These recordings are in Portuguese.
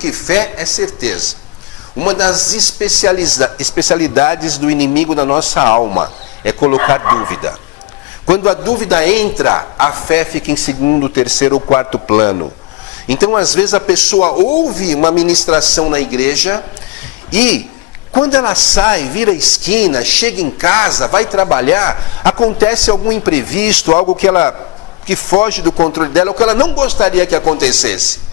porque fé é certeza. Uma das especialidades do inimigo da nossa alma é colocar dúvida. Quando a dúvida entra, a fé fica em segundo, terceiro ou quarto plano. Então, às vezes, a pessoa ouve uma ministração na igreja e, quando ela sai, vira a esquina, chega em casa, vai trabalhar, acontece algum imprevisto, algo que foge do controle dela, ou que ela não gostaria que acontecesse.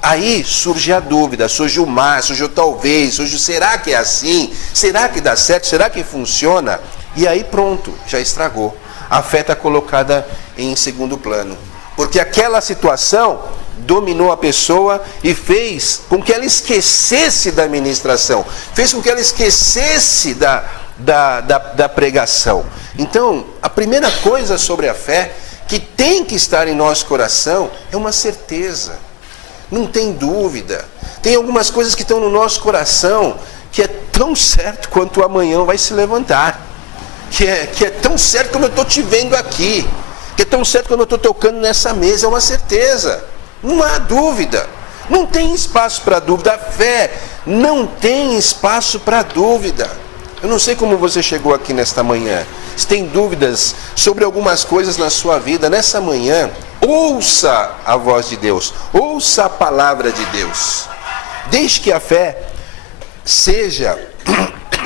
Aí surge a dúvida, surge o mas, surge o talvez, surge o será que é assim? Será que dá certo? Será que funciona? E aí pronto, já estragou. A fé está colocada em segundo plano. Porque aquela situação dominou a pessoa e fez com que ela esquecesse da ministração. Fez com que ela esquecesse da pregação. Então, a primeira coisa sobre a fé que tem que estar em nosso coração é uma certeza. Não tem dúvida. Tem algumas coisas que estão no nosso coração que é tão certo quanto o amanhã vai se levantar. Que é tão certo como eu estou te vendo aqui. Que é tão certo como eu estou tocando nessa mesa. É uma certeza. Não há dúvida. Não tem espaço para dúvida. A fé não tem espaço para dúvida. Eu não sei como você chegou aqui nesta manhã. Se tem dúvidas sobre algumas coisas na sua vida, nessa manhã, ouça a voz de Deus. Ouça a palavra de Deus. Desde que a fé seja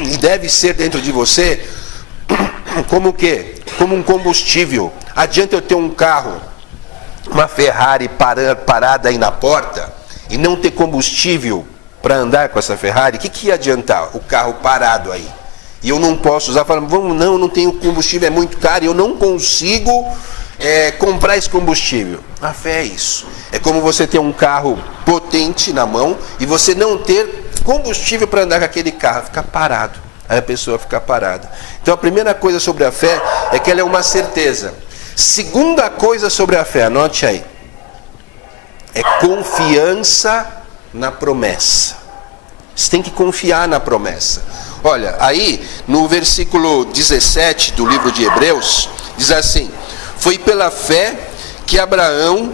e deve ser dentro de você como o quê? Como um combustível. Adianta eu ter um carro, uma Ferrari parada aí na porta e não ter combustível para andar com essa Ferrari? O que ia adiantar? O carro parado aí. E eu não posso usar, falando, não tenho combustível, é muito caro, eu não consigo comprar esse combustível. A fé é isso. É como você ter um carro potente na mão e você não ter combustível para andar com aquele carro, ficar parado. Aí a pessoa fica parada. Então a primeira coisa sobre a fé é que ela é uma certeza. Segunda coisa sobre a fé, anote aí, é confiança na promessa. Você tem que confiar na promessa. Olha, aí no versículo 17 do livro de Hebreus, diz assim: foi pela fé que Abraão,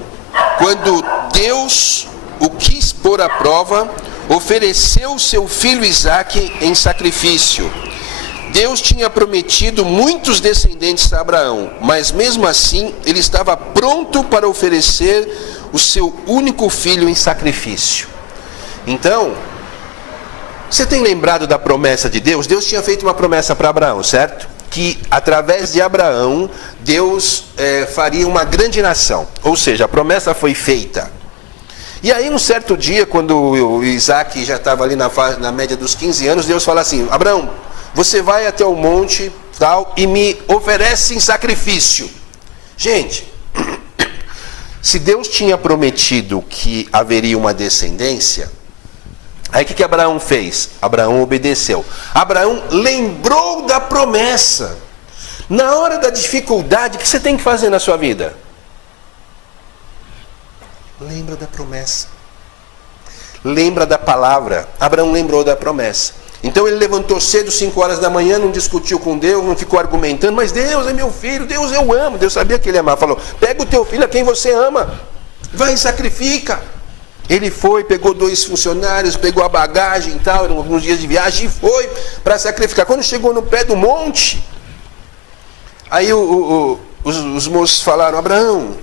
quando Deus o quis pôr à prova, ofereceu seu filho Isaque em sacrifício. Deus tinha prometido muitos descendentes a Abraão, mas mesmo assim ele estava pronto para oferecer o seu único filho em sacrifício. Então, você tem lembrado da promessa de Deus? Deus tinha feito uma promessa para Abraão, certo? Que através de Abraão, Deus faria uma grande nação. Ou seja, a promessa foi feita. E aí um certo dia, quando o Isaac já estava ali na média dos 15 anos, Deus fala assim: Abraão, você vai até o monte tal e me oferece em sacrifício. Gente, se Deus tinha prometido que haveria uma descendência, aí o que Abraão fez? Abraão obedeceu. Abraão lembrou da promessa. Na hora da dificuldade, o que você tem que fazer na sua vida? Lembra da promessa. Lembra da palavra. Abraão lembrou da promessa. Então ele levantou cedo, 5 horas da manhã, não discutiu com Deus, não ficou argumentando, mas Deus é meu filho, Deus eu amo. Deus sabia que ele amava. Falou: pega o teu filho a quem você ama, vai e sacrifica. Ele foi, pegou 2 funcionários, pegou a bagagem e tal, eram alguns dias de viagem, e foi para sacrificar. Quando chegou no pé do monte, aí os moços falaram: Abraão,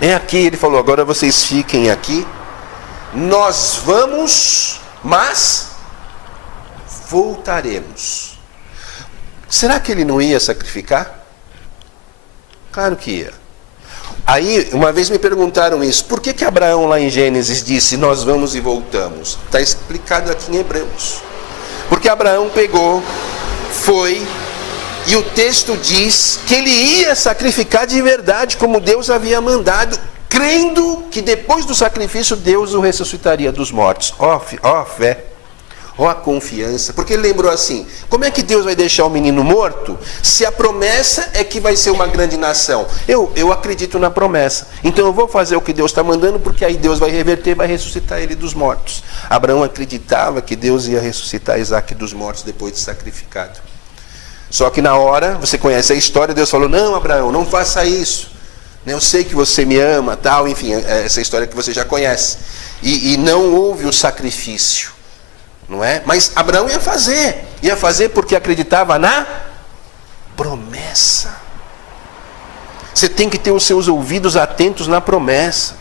é aqui. Ele falou: agora vocês fiquem aqui, nós vamos, mas voltaremos. Será que ele não ia sacrificar? Claro que ia. Aí, uma vez me perguntaram isso: por que Abraão lá em Gênesis disse nós vamos e voltamos? Está explicado aqui em Hebreus. Porque Abraão pegou, foi, e o texto diz que ele ia sacrificar de verdade, como Deus havia mandado, crendo que depois do sacrifício Deus o ressuscitaria dos mortos. Ó fé, ó a confiança. Porque ele lembrou assim: como é que Deus vai deixar o menino morto se a promessa é que vai ser uma grande nação? Eu acredito na promessa, então eu vou fazer o que Deus está mandando, porque aí Deus vai reverter, vai ressuscitar ele dos mortos. Abraão acreditava que Deus ia ressuscitar Isaque dos mortos depois de sacrificado. Só que na hora, você conhece a história, Deus falou: não, Abraão, não faça isso. Eu sei que você me ama, tal, enfim, essa história que você já conhece. E não houve o sacrifício, não é? Mas Abraão ia fazer porque acreditava na promessa. Você tem que ter os seus ouvidos atentos na promessa.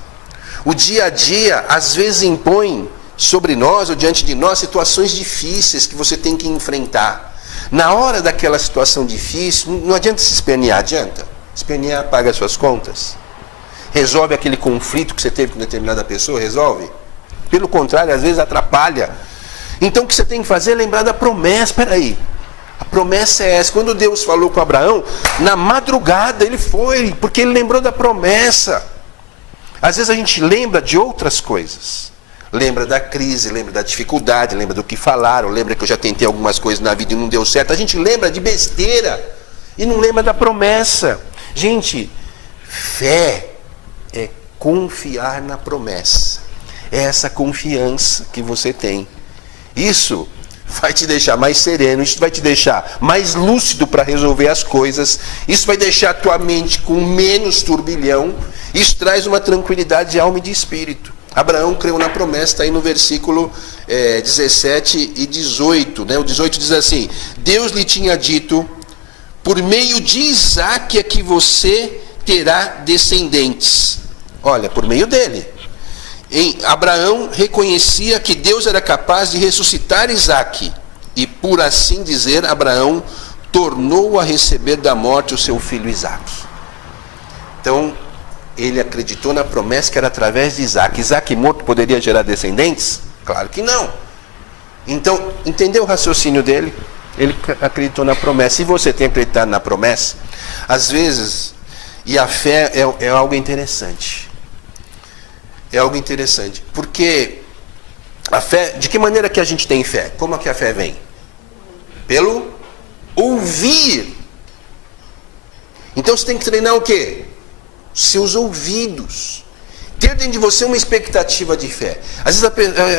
O dia a dia, às vezes, impõe sobre nós ou diante de nós situações difíceis que você tem que enfrentar. Na hora daquela situação difícil, não adianta se espernear, adianta? Espernear paga as suas contas? Resolve aquele conflito que você teve com determinada pessoa? Resolve? Pelo contrário, às vezes atrapalha. Então o que você tem que fazer é lembrar da promessa. Espera aí, a promessa é essa. Quando Deus falou com Abraão, na madrugada ele foi, porque ele lembrou da promessa. Às vezes a gente lembra de outras coisas. Lembra da crise, lembra da dificuldade, lembra do que falaram, lembra que eu já tentei algumas coisas na vida e não deu certo. A gente lembra de besteira e não lembra da promessa. Gente, fé é confiar na promessa. É essa confiança que você tem. Isso vai te deixar mais sereno, isso vai te deixar mais lúcido para resolver as coisas, isso vai deixar a tua mente com menos turbilhão, isso traz uma tranquilidade de alma e de espírito. Abraão creu na promessa, está aí no versículo 17 e 18. O 18 diz assim: Deus lhe tinha dito, por meio de Isaque é que você terá descendentes. Olha, por meio dele. Abraão reconhecia que Deus era capaz de ressuscitar Isaque. E por assim dizer, Abraão tornou a receber da morte o seu filho Isaque. Então, ele acreditou na promessa que era através de Isaque. Isaque morto poderia gerar descendentes? Claro que não. Então, entendeu o raciocínio dele? Ele acreditou na promessa. E você tem acreditado na promessa? Às vezes, e a fé é algo interessante. É algo interessante. Porque a fé, de que maneira que a gente tem fé? Como é que a fé vem? Pelo ouvir. Então você tem que treinar o quê? Seus ouvidos. Ter dentro de você uma expectativa de fé. Às vezes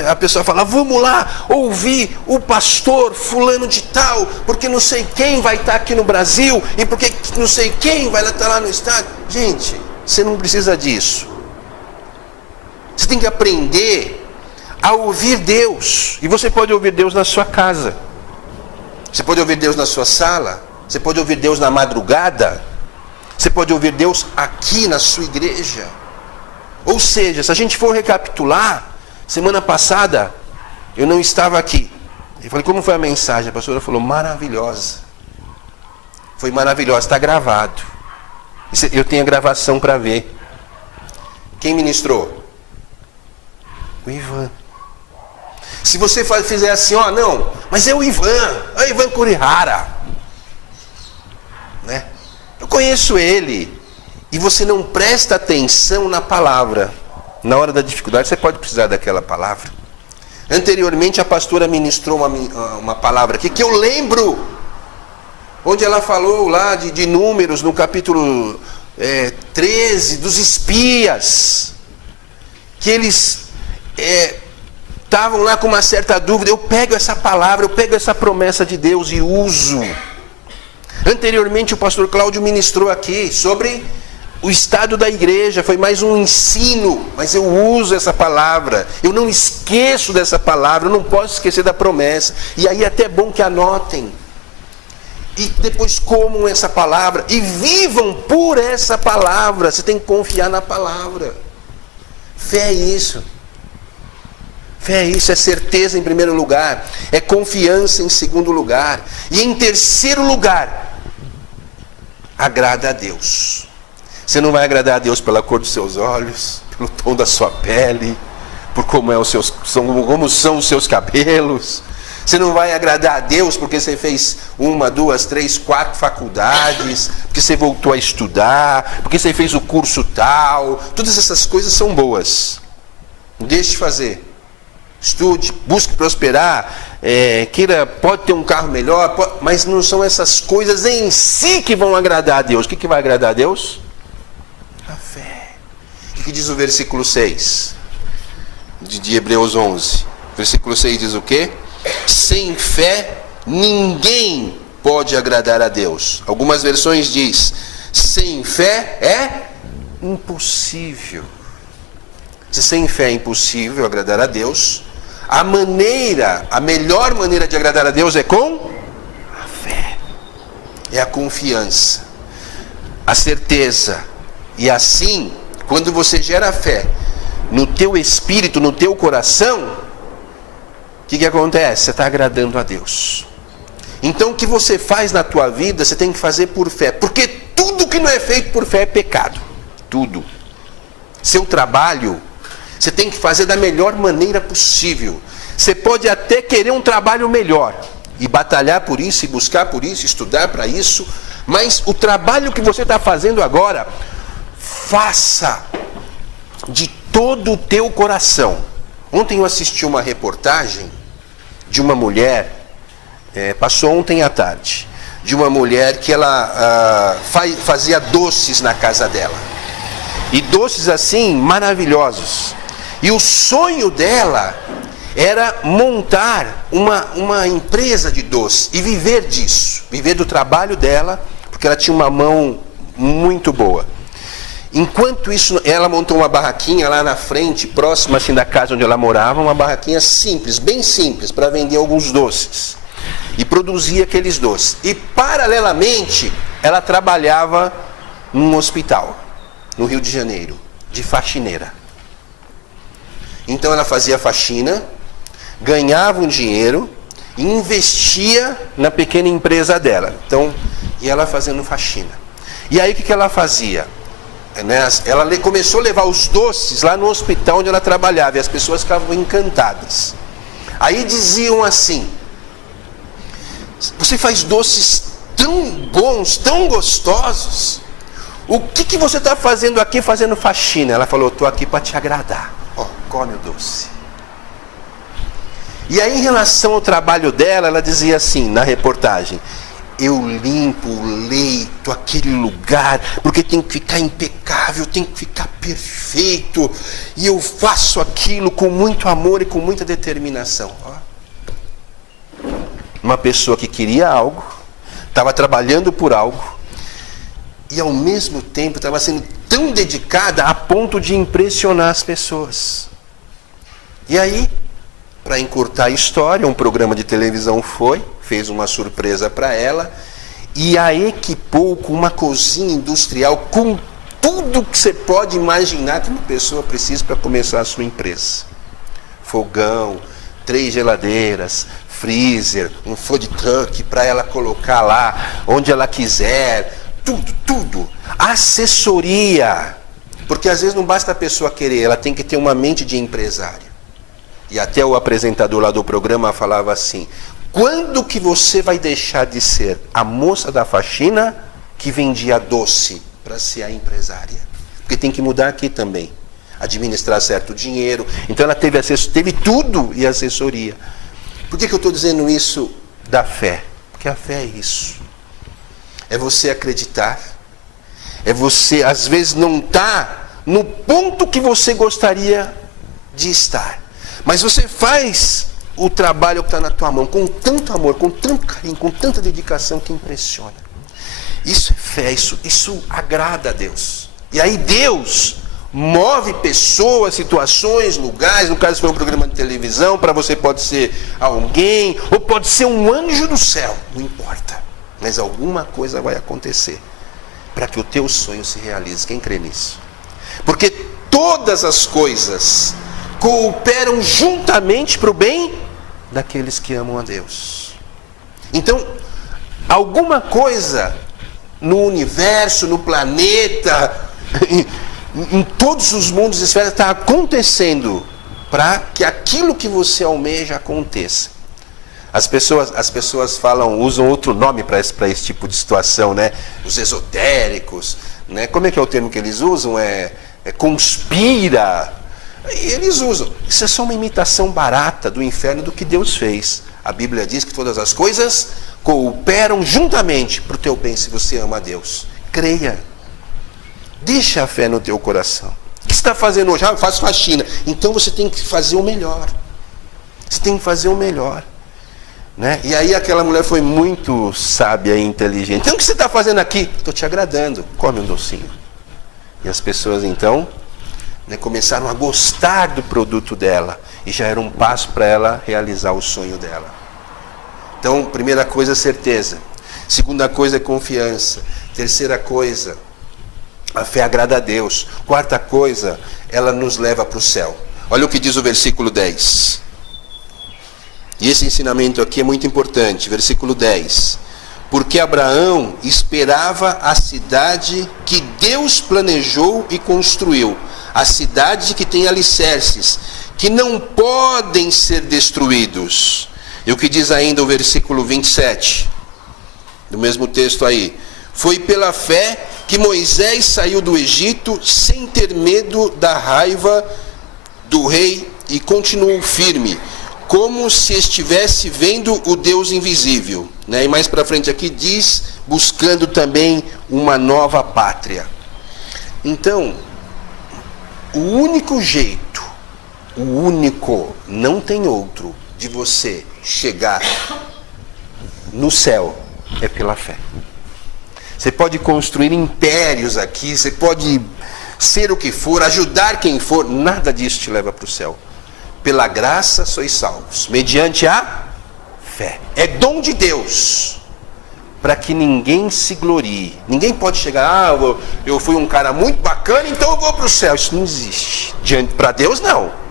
a pessoa fala, vamos lá ouvir o pastor fulano de tal, porque não sei quem vai estar aqui no Brasil, e porque não sei quem vai estar lá no estado. Gente, você não precisa disso. Você tem que aprender a ouvir Deus. E você pode ouvir Deus na sua casa. Você pode ouvir Deus na sua sala. Você pode ouvir Deus na madrugada. Você pode ouvir Deus aqui na sua igreja. Ou seja, se a gente for recapitular, semana passada eu não estava aqui. Eu falei, como foi a mensagem? A pastora falou, maravilhosa. Foi maravilhosa, está gravado. Eu tenho a gravação para ver. Quem ministrou? O Ivan. Se você fizer assim, não, mas é o Ivan Kurihara, né? Eu conheço ele. E você não presta atenção na palavra. Na hora da dificuldade, você pode precisar daquela palavra. Anteriormente, a pastora ministrou uma palavra aqui, que eu lembro, onde ela falou lá de Números, no capítulo 13, dos espias, que eles estavam lá com uma certa dúvida. Eu pego essa palavra, eu pego essa promessa de Deus e uso. Anteriormente o pastor Cláudio ministrou aqui sobre o estado da igreja, foi mais um ensino, mas eu uso essa palavra, eu não esqueço dessa palavra, eu não posso esquecer da promessa. E aí é até bom que anotem, e depois comam essa palavra, e vivam por essa palavra. Você tem que confiar na palavra. Fé é isso. Fé é isso, é certeza em primeiro lugar, é confiança em segundo lugar, e em terceiro lugar, agrada a Deus. Você não vai agradar a Deus pela cor dos seus olhos, pelo tom da sua pele, por como são os seus cabelos. Você não vai agradar a Deus porque você fez 1, 2, 3, 4 faculdades, porque você voltou a estudar, porque você fez o curso tal. Todas essas coisas são boas. Não deixe de fazer. Estude, busque prosperar, pode ter um carro melhor, mas não são essas coisas em si que vão agradar a Deus. O que vai agradar a Deus? A fé. O que diz o versículo 6 de Hebreus 11? Versículo 6 diz o quê? Sem fé ninguém pode agradar a Deus. Algumas versões diz, sem fé é impossível. Se sem fé é impossível agradar a Deus, a melhor maneira de agradar a Deus é com a fé. É a confiança, a certeza. E assim, quando você gera fé no teu espírito, no teu coração, o que acontece? Você está agradando a Deus. Então o que você faz na tua vida, você tem que fazer por fé. Porque tudo que não é feito por fé é pecado. Tudo. Seu trabalho, você tem que fazer da melhor maneira possível. Você pode até querer um trabalho melhor. E batalhar por isso, e buscar por isso, estudar para isso. Mas o trabalho que você está fazendo agora, faça de todo o teu coração. Ontem eu assisti uma reportagem de uma mulher, passou ontem à tarde, de uma mulher que ela fazia doces na casa dela. E doces assim, maravilhosos. E o sonho dela era montar uma empresa de doce e viver disso, viver do trabalho dela, porque ela tinha uma mão muito boa. Enquanto isso, ela montou uma barraquinha lá na frente, próxima assim da casa onde ela morava, uma barraquinha simples, bem simples, para vender alguns doces. E produzia aqueles doces. E paralelamente, ela trabalhava num hospital, no Rio de Janeiro, de faxineira. Então ela fazia faxina, ganhava um dinheiro e investia na pequena empresa dela. Então, e ela fazendo faxina. E aí o que ela fazia? Ela começou a levar os doces lá no hospital onde ela trabalhava e as pessoas ficavam encantadas. Aí diziam assim: você faz doces tão bons, tão gostosos, o que você está fazendo aqui fazendo faxina? Ela falou: estou aqui para te agradar, come o doce. E aí, em relação ao trabalho dela, ela dizia assim na reportagem: eu limpo o leito, aquele lugar, porque tem que ficar impecável, tem que ficar perfeito. E eu faço aquilo com muito amor e com muita determinação. Uma pessoa que queria algo, estava trabalhando por algo, e ao mesmo tempo estava sendo tão dedicada a ponto de impressionar as pessoas. E aí, para encurtar a história, um programa de televisão fez uma surpresa para ela e a equipou com uma cozinha industrial com tudo que você pode imaginar que uma pessoa precisa para começar a sua empresa. Fogão, 3 geladeiras, freezer, um food truck para ela colocar lá onde ela quiser, tudo. Assessoria, porque às vezes não basta a pessoa querer, ela tem que ter uma mente de empresário. E até o apresentador lá do programa falava assim: quando que você vai deixar de ser a moça da faxina que vendia doce para ser a empresária? Porque tem que mudar aqui também. Administrar certo dinheiro. Então ela teve tudo e assessoria. Por que eu estou dizendo isso da fé? Porque a fé é isso. É você acreditar. É você, às vezes, não estar no ponto que você gostaria de estar. Mas você faz o trabalho que está na tua mão com tanto amor, com tanto carinho, com tanta dedicação que impressiona. Isso é fé, isso agrada a Deus. E aí Deus move pessoas, situações, lugares. No caso foi um programa de televisão, para você pode ser alguém, ou pode ser um anjo do céu, não importa. Mas alguma coisa vai acontecer para que o teu sonho se realize. Quem crê nisso? Porque todas as coisas cooperam juntamente para o bem daqueles que amam a Deus. Então, alguma coisa no universo, no planeta, em todos os mundos e esferas está acontecendo para que aquilo que você almeja aconteça. As pessoas usam outro nome para esse tipo de situação, né? Os esotéricos, né? Como é que é o termo que eles usam? Conspira. E eles usam. Isso é só uma imitação barata do inferno do que Deus fez. A Bíblia diz que todas as coisas cooperam juntamente para o teu bem se você ama a Deus. Creia. Deixa a fé no teu coração. O que você está fazendo hoje? Eu faço faxina. Então você tem que fazer o melhor. Você tem que fazer o melhor. Né? E aí aquela mulher foi muito sábia e inteligente. Então o que você está fazendo aqui? Estou te agradando. Come um docinho. E as pessoas então, né, começaram a gostar do produto dela. E já era um passo para ela realizar o sonho dela. Então, primeira coisa, certeza. Segunda coisa é confiança. Terceira coisa, a fé agrada a Deus. Quarta coisa, ela nos leva para o céu. Olha o que diz o versículo 10. E esse ensinamento aqui é muito importante. Versículo 10. Porque Abraão esperava a cidade que Deus planejou e construiu. A cidade que tem alicerces, que não podem ser destruídos. E o que diz ainda o versículo 27, do mesmo texto aí. Foi pela fé que Moisés saiu do Egito sem ter medo da raiva do rei e continuou firme, como se estivesse vendo o Deus invisível. Né? E mais para frente aqui diz, buscando também uma nova pátria. Então, o único jeito, não tem outro, de você chegar no céu é pela fé. Você pode construir impérios aqui, você pode ser o que for, ajudar quem for, nada disso te leva para o céu. Pela graça sois salvos, mediante a fé. É dom de Deus, para que ninguém se glorie. Ninguém pode chegar, eu fui um cara muito bacana, então eu vou para o céu. Isso não existe. Para Deus, não.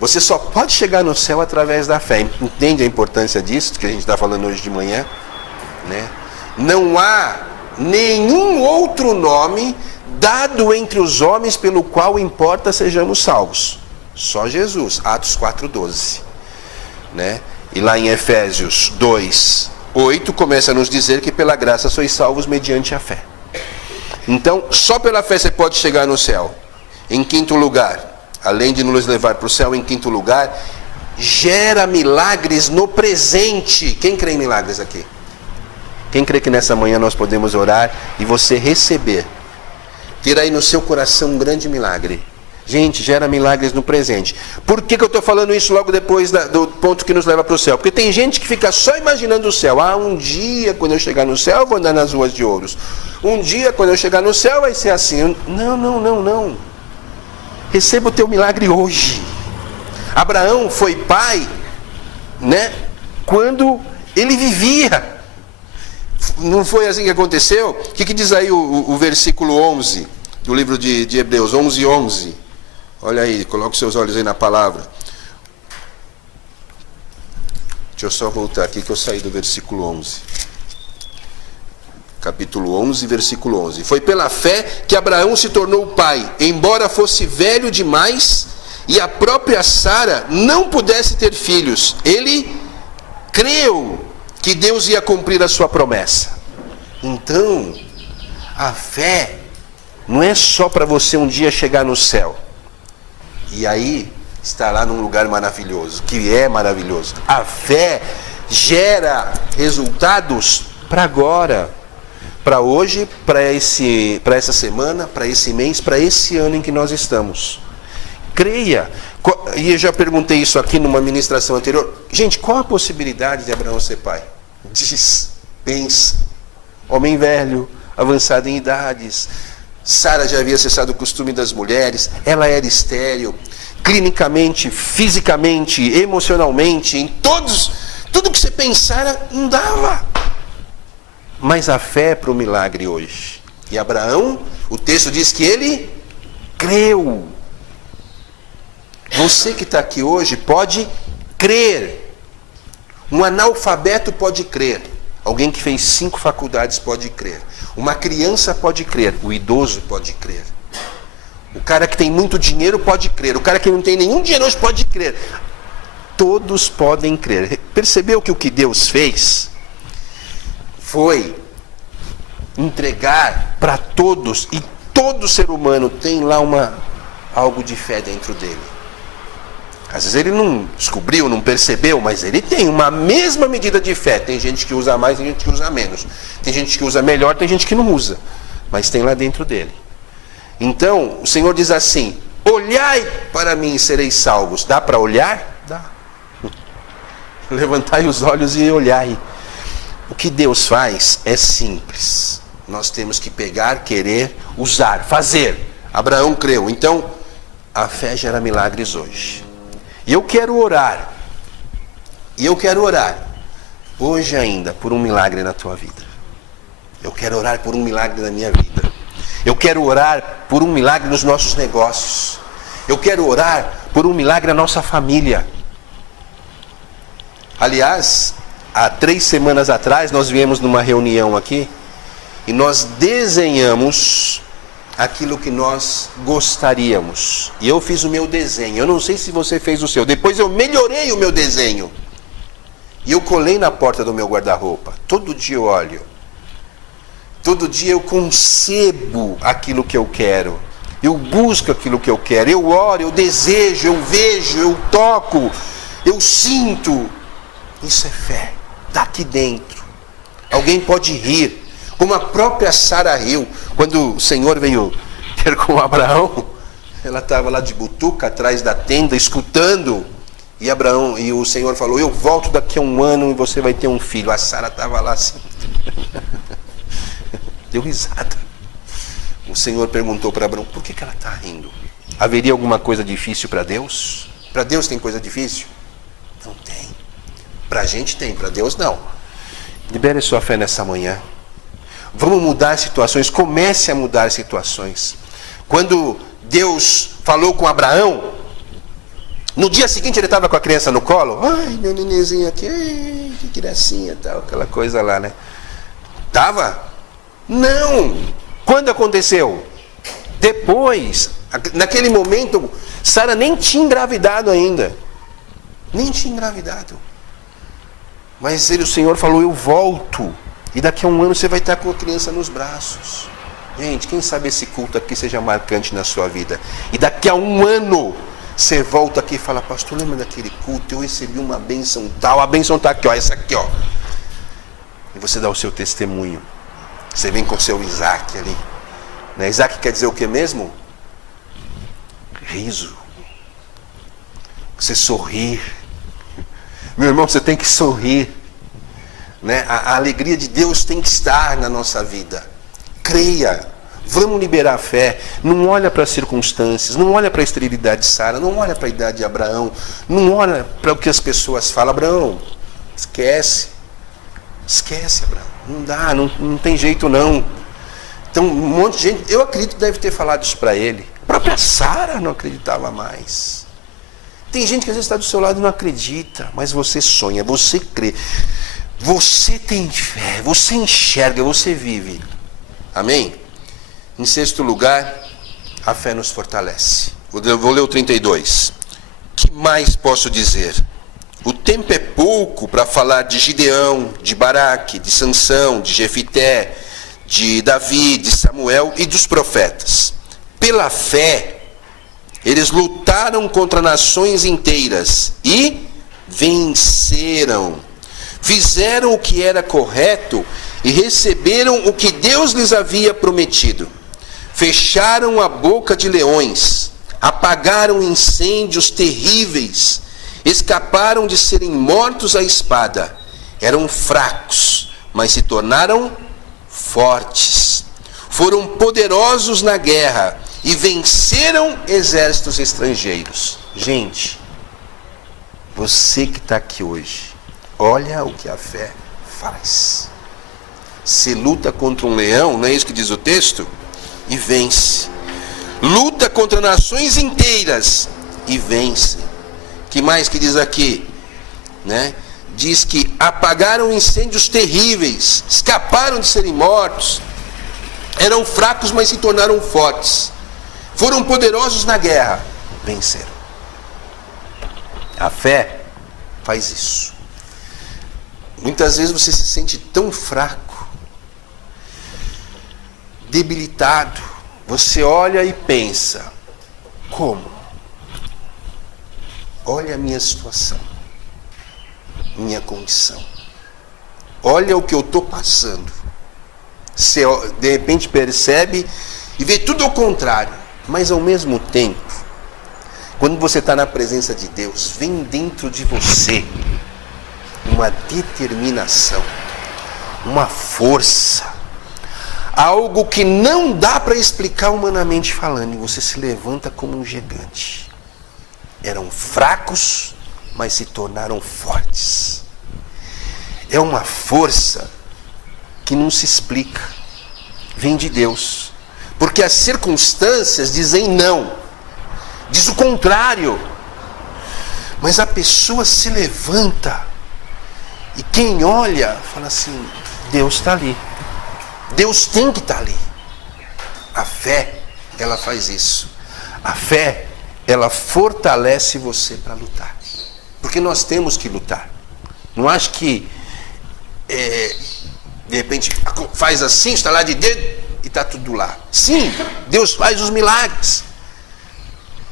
Você só pode chegar no céu através da fé. Entende a importância disso, que a gente está falando hoje de manhã? Né? Não há nenhum outro nome dado entre os homens pelo qual importa sejamos salvos. Só Jesus. Atos 4:12. Né? E lá em Efésios 2:8 começa a nos dizer que pela graça sois salvos mediante a fé. Então, só pela fé você pode chegar no céu. Em quinto lugar, além de nos levar para o céu, em quinto lugar, gera milagres no presente. Quem crê em milagres aqui? Quem crê que nessa manhã nós podemos orar e você receber, ter aí no seu coração um grande milagre? Gente, gera milagres no presente. Por que eu estou falando isso logo depois do ponto que nos leva para o céu? Porque tem gente que fica só imaginando o céu. Um dia, quando eu chegar no céu, eu vou andar nas ruas de ouros. Um dia, quando eu chegar no céu, vai ser assim. Não. Receba o teu milagre hoje. Abraão foi pai, né, quando ele vivia. Não foi assim que aconteceu? O que diz aí o versículo 11 do livro de Hebreus, 11:11? Olha aí, coloque os seus olhos aí na palavra. Deixa eu só voltar aqui que eu saí do versículo 11. Capítulo 11, versículo 11. Foi pela fé que Abraão se tornou pai, embora fosse velho demais e a própria Sara não pudesse ter filhos. Ele creu que Deus ia cumprir a sua promessa. Então, a fé não é só para você um dia chegar no céu e aí estar lá num lugar maravilhoso, que é maravilhoso. A fé gera resultados para agora, para hoje, para essa semana, para esse mês, para esse ano em que nós estamos. Creia. E eu já perguntei isso aqui numa ministração anterior. Gente, qual a possibilidade de Abraão ser pai? Diz, pensa. Homem velho, avançado em idades. Sara já havia cessado o costume das mulheres. Ela era estéril. Clinicamente, fisicamente, emocionalmente, em tudo que você pensara, não dava. Mas a fé é para o milagre hoje. E Abraão, o texto diz que ele creu. Você que está aqui hoje pode crer. Um analfabeto pode crer. Alguém que fez 5 faculdades pode crer. Uma criança pode crer. O idoso pode crer. O cara que tem muito dinheiro pode crer. O cara que não tem nenhum dinheiro hoje pode crer. Todos podem crer. Percebeu que o que Deus fez foi entregar para todos, e todo ser humano tem lá algo de fé dentro dele. Às vezes ele não descobriu, não percebeu, mas ele tem uma mesma medida de fé. Tem gente que usa mais, tem gente que usa menos. Tem gente que usa melhor, tem gente que não usa. Mas tem lá dentro dele. Então, o Senhor diz assim: olhai para mim e sereis salvos. Dá para olhar? Dá. Levantai os olhos e olhai. O que Deus faz é simples. nós temos que pegar, querer, usar, fazer. Abraão creu. Então, a fé gera milagres hoje. E eu quero orar. Hoje ainda por um milagre na tua vida. Eu quero orar por um milagre na minha vida. Eu quero orar por um milagre nos nossos negócios. Eu quero orar por um milagre na nossa família. Aliás, há 3 semanas atrás nós viemos numa reunião aqui e nós desenhamos aquilo que nós gostaríamos. E eu fiz o meu desenho. Eu não sei se você fez o seu. Depois eu melhorei o meu desenho. E eu colei na porta do meu guarda-roupa. Todo dia eu olho. Todo dia eu concebo aquilo que eu quero. Eu busco aquilo que eu quero. Eu oro, eu desejo, eu vejo, eu toco, eu sinto. Isso é fé. Está aqui dentro. Alguém pode rir. Como a própria Sara riu. Quando o Senhor veio ter com Abraão, ela estava lá de butuca, atrás da tenda, escutando. E o Senhor falou, eu volto daqui a 1 ano e você vai ter um filho. A Sara estava lá assim. Deu risada. O Senhor perguntou para Abraão, por que ela está rindo? Haveria alguma coisa difícil para Deus? Para Deus tem coisa difícil? Não tem. Para a gente tem, para Deus não. Libere sua fé nessa manhã. Vamos mudar situações, comece a mudar situações. Quando Deus falou com Abraão, no dia seguinte ele estava com a criança no colo. Ai, meu nenenzinho aqui, ai, que gracinha, tal, aquela coisa lá, né? Tava? Não! Quando aconteceu? Depois, naquele momento, Sara nem tinha engravidado ainda. Nem tinha engravidado. Mas o Senhor falou, eu volto. E daqui a 1 ano você vai estar com a criança nos braços. Gente, quem sabe esse culto aqui seja marcante na sua vida. E daqui a 1 ano, você volta aqui e fala, pastor, lembra daquele culto? Eu recebi uma bênção tal. A bênção está aqui, ó, essa aqui, ó. E você dá o seu testemunho. Você vem com o seu Isaac ali. Né? Isaac quer dizer o que mesmo? Riso. Você sorrir. Meu irmão, você tem que sorrir. Né? A alegria de Deus tem que estar na nossa vida. Creia. Vamos liberar a fé. Não olha para as circunstâncias. Não olha para a esterilidade de Sara. Não olha para a idade de Abraão. Não olha para o que as pessoas falam. Abraão, esquece. Esquece, Abraão. Não dá, não tem jeito não. Então, um monte de gente, eu acredito que deve ter falado isso para ele. A própria Sara não acreditava mais. Tem gente que às vezes está do seu lado e não acredita, mas você sonha, você crê. Você tem fé, você enxerga, você vive. Amém? Em 6º lugar, a fé nos fortalece. Vou ler o 32. Que mais posso dizer? O tempo é pouco para falar de Gideão, de Baraque, de Sansão, de Jefité, de Davi, de Samuel e dos profetas. Pela fé, eles lutaram contra nações inteiras e venceram. Fizeram o que era correto e receberam o que Deus lhes havia prometido. Fecharam a boca de leões, apagaram incêndios terríveis, escaparam de serem mortos à espada. Eram fracos, mas se tornaram fortes. Foram poderosos na guerra e venceram exércitos estrangeiros. Gente, você que está aqui hoje, olha o que a fé faz. Se luta contra um leão, não é isso que diz o texto? E vence. Luta contra nações inteiras e vence. Que mais que diz aqui? Né? Diz que apagaram incêndios terríveis, escaparam de serem mortos, eram fracos, mas se tornaram fortes. Foram poderosos na guerra, venceram. A fé faz isso. Muitas vezes você se sente tão fraco, debilitado. Você olha e pensa, como? Olha a minha situação, minha condição. Olha o que eu estou passando. Você de repente percebe e vê tudo ao contrário. Mas ao mesmo tempo, quando você está na presença de Deus, vem dentro de você uma determinação, uma força. algo que não dá para explicar humanamente falando, e você se levanta como um gigante. Eram fracos, mas se tornaram fortes. É uma força que não se explica, vem de Deus, porque as circunstâncias dizem não, diz o contrário, mas a pessoa se levanta, e quem olha fala assim: Deus está ali, Deus tem que estar ali. A fé, ela faz isso. A fé, ela fortalece você para lutar, porque nós temos que lutar. Não acho que de repente faz assim, estalar de dedo e está tudo lá. Sim, Deus faz os milagres,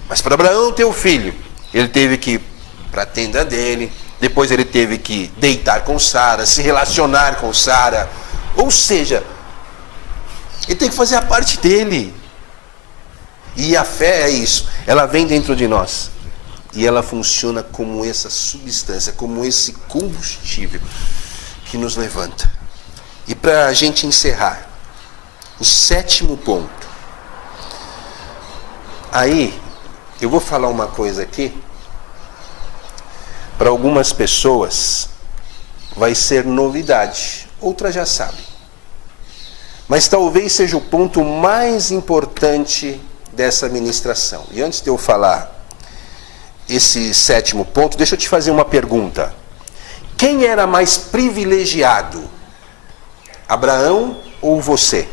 mas para Abraão ter o filho, ele teve que ir para a tenda dele, depois ele teve que deitar com Sara, se relacionar com Sara, ou seja, ele tem que fazer a parte dele. E a fé é isso, ela vem dentro de nós e ela funciona como essa substância, como esse combustível que nos levanta. E para a gente encerrar, o 7º ponto. Aí, eu vou falar uma coisa aqui, para algumas pessoas vai ser novidade, outras já sabem. Mas talvez seja o ponto mais importante dessa ministração. E antes de eu falar esse 7º ponto, deixa eu te fazer uma pergunta. Quem era mais privilegiado? Abraão ou você?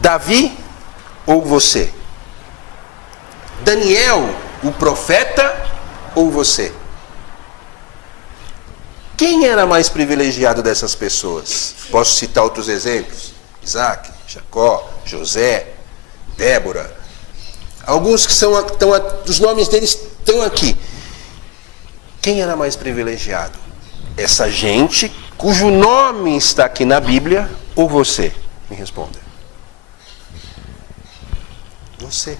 Davi ou você? Daniel, o profeta, ou você? Quem era mais privilegiado dessas pessoas? Posso citar outros exemplos? Isaac, Jacó, José, Débora. Alguns que os nomes deles estão aqui. Quem era mais privilegiado? Essa gente cujo nome está aqui na Bíblia, ou você? Me responda. Você.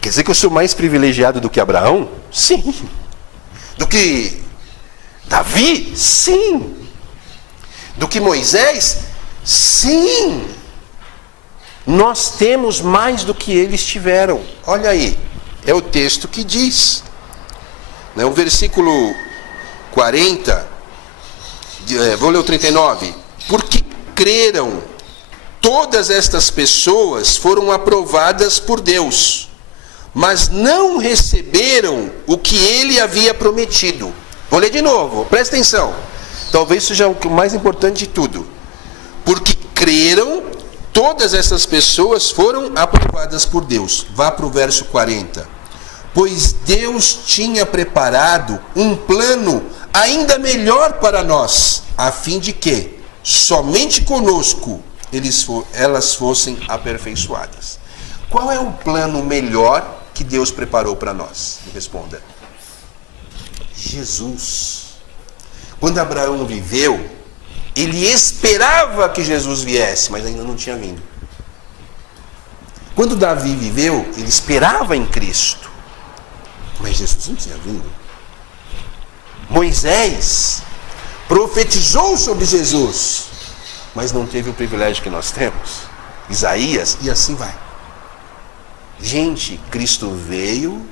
Quer dizer que eu sou mais privilegiado do que Abraão? Sim. Do que Davi? Sim. Do que Moisés? Sim. Nós temos mais do que eles tiveram. Olha aí, é o texto que diz. O versículo 40, vou ler o 39. Porque creram, todas estas pessoas foram aprovadas por Deus, mas não receberam o que ele havia prometido. Vou ler de novo, presta atenção. Talvez seja o mais importante de tudo. Porque creram, todas essas pessoas foram aprovadas por Deus. Vá para o verso 40. Pois Deus tinha preparado um plano ainda melhor para nós, a fim de que somente conosco elas fossem aperfeiçoadas. Qual é o plano melhor que Deus preparou para nós? Me responda. Jesus. Quando Abraão viveu, ele esperava que Jesus viesse, mas ainda não tinha vindo. Quando Davi viveu, ele esperava em Cristo, mas Jesus não tinha vindo. Moisés profetizou sobre Jesus, mas não teve o privilégio que nós temos. Isaías, e assim vai. Gente, Cristo veio,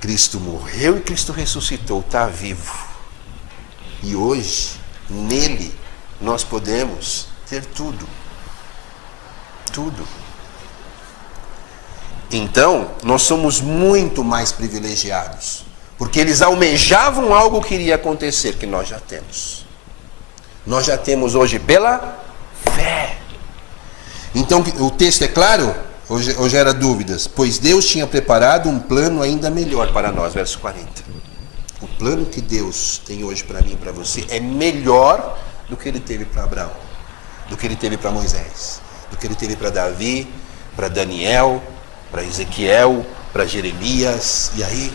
Cristo morreu e Cristo ressuscitou, está vivo. E hoje, nele, nós podemos ter tudo. Tudo. Então, nós somos muito mais privilegiados, porque eles almejavam algo que iria acontecer, que nós já temos. Nós já temos hoje pela fé. Então, o texto é claro? Ou gera dúvidas? Pois Deus tinha preparado um plano ainda melhor para nós, verso 40. O plano que Deus tem hoje para mim e para você é melhor do que ele teve para Abraão, do que ele teve para Moisés, do que ele teve para Davi, para Daniel, para Ezequiel, para Jeremias. E aí,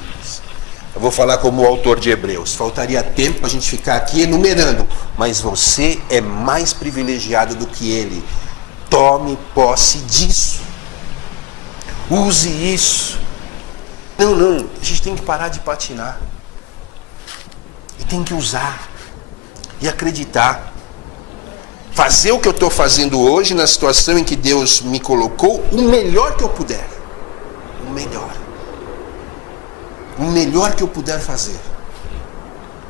eu vou falar como o autor de Hebreus. Faltaria tempo para a gente ficar aqui enumerando, mas você é mais privilegiado do que ele. Tome posse disso. Use isso. Não, a gente tem que parar de patinar. E tem que usar. E acreditar. fazer o que eu estou fazendo hoje, na situação em que Deus me colocou, o melhor que eu puder. O melhor. O melhor que eu puder fazer.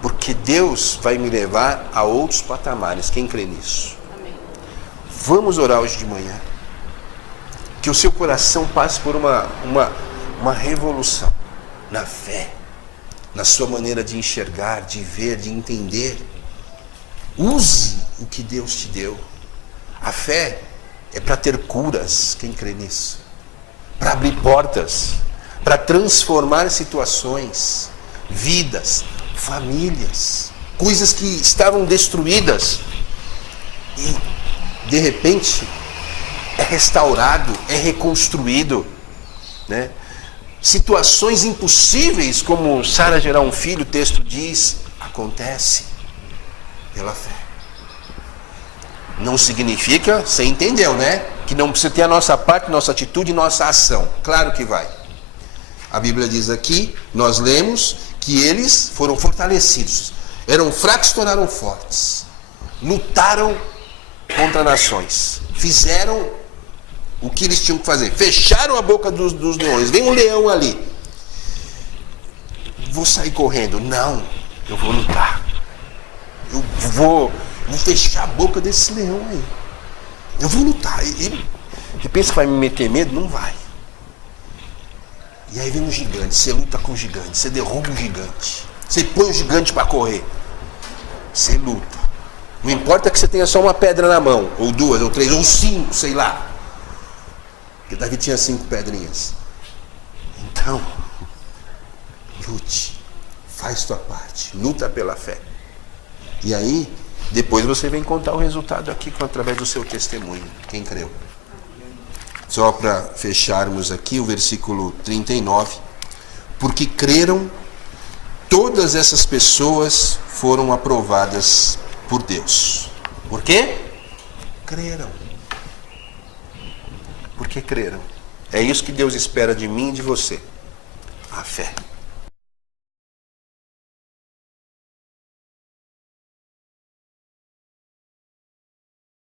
Porque Deus vai me levar a outros patamares. Quem crê nisso? Amém. Vamos orar hoje de manhã. Que o seu coração passe por uma revolução na fé, na sua maneira de enxergar, de ver, de entender. Use o que Deus te deu. A fé é para ter curas, quem crê nisso? Para abrir portas, para transformar situações, vidas, famílias, coisas que estavam destruídas e de repente é restaurado, é reconstruído, né? Situações impossíveis, como Sara gerar um filho, o texto diz, acontece pela fé. Não significa, você entendeu, né? Que não precisa ter a nossa parte, nossa atitude e nossa ação. Claro que vai. A Bíblia diz aqui, nós lemos, que eles foram fortalecidos. Eram fracos, se tornaram fortes. Lutaram contra nações. Fizeram o que eles tinham que fazer. Fecharam a boca dos leões. Vem um leão ali. Vou sair correndo. Não, eu vou lutar. Eu vou fechar a boca desse leão aí. Eu vou lutar. Você pensa que vai me meter medo? Não vai. E aí vem um gigante. Você luta com o gigante. Você derruba o gigante. Você põe o gigante para correr. Você luta. Não importa que você tenha só uma pedra na mão. Ou duas, ou três, ou cinco, sei lá. Porque Davi tinha 5 pedrinhas. Então, lute. Faz tua parte. Luta pela fé. E aí, depois você vem contar o resultado aqui através do seu testemunho. Quem creu? Só para fecharmos aqui o versículo 39. Porque creram, todas essas pessoas foram aprovadas por Deus. Por quê? Creram. Porque creram. É isso que Deus espera de mim e de você. A fé.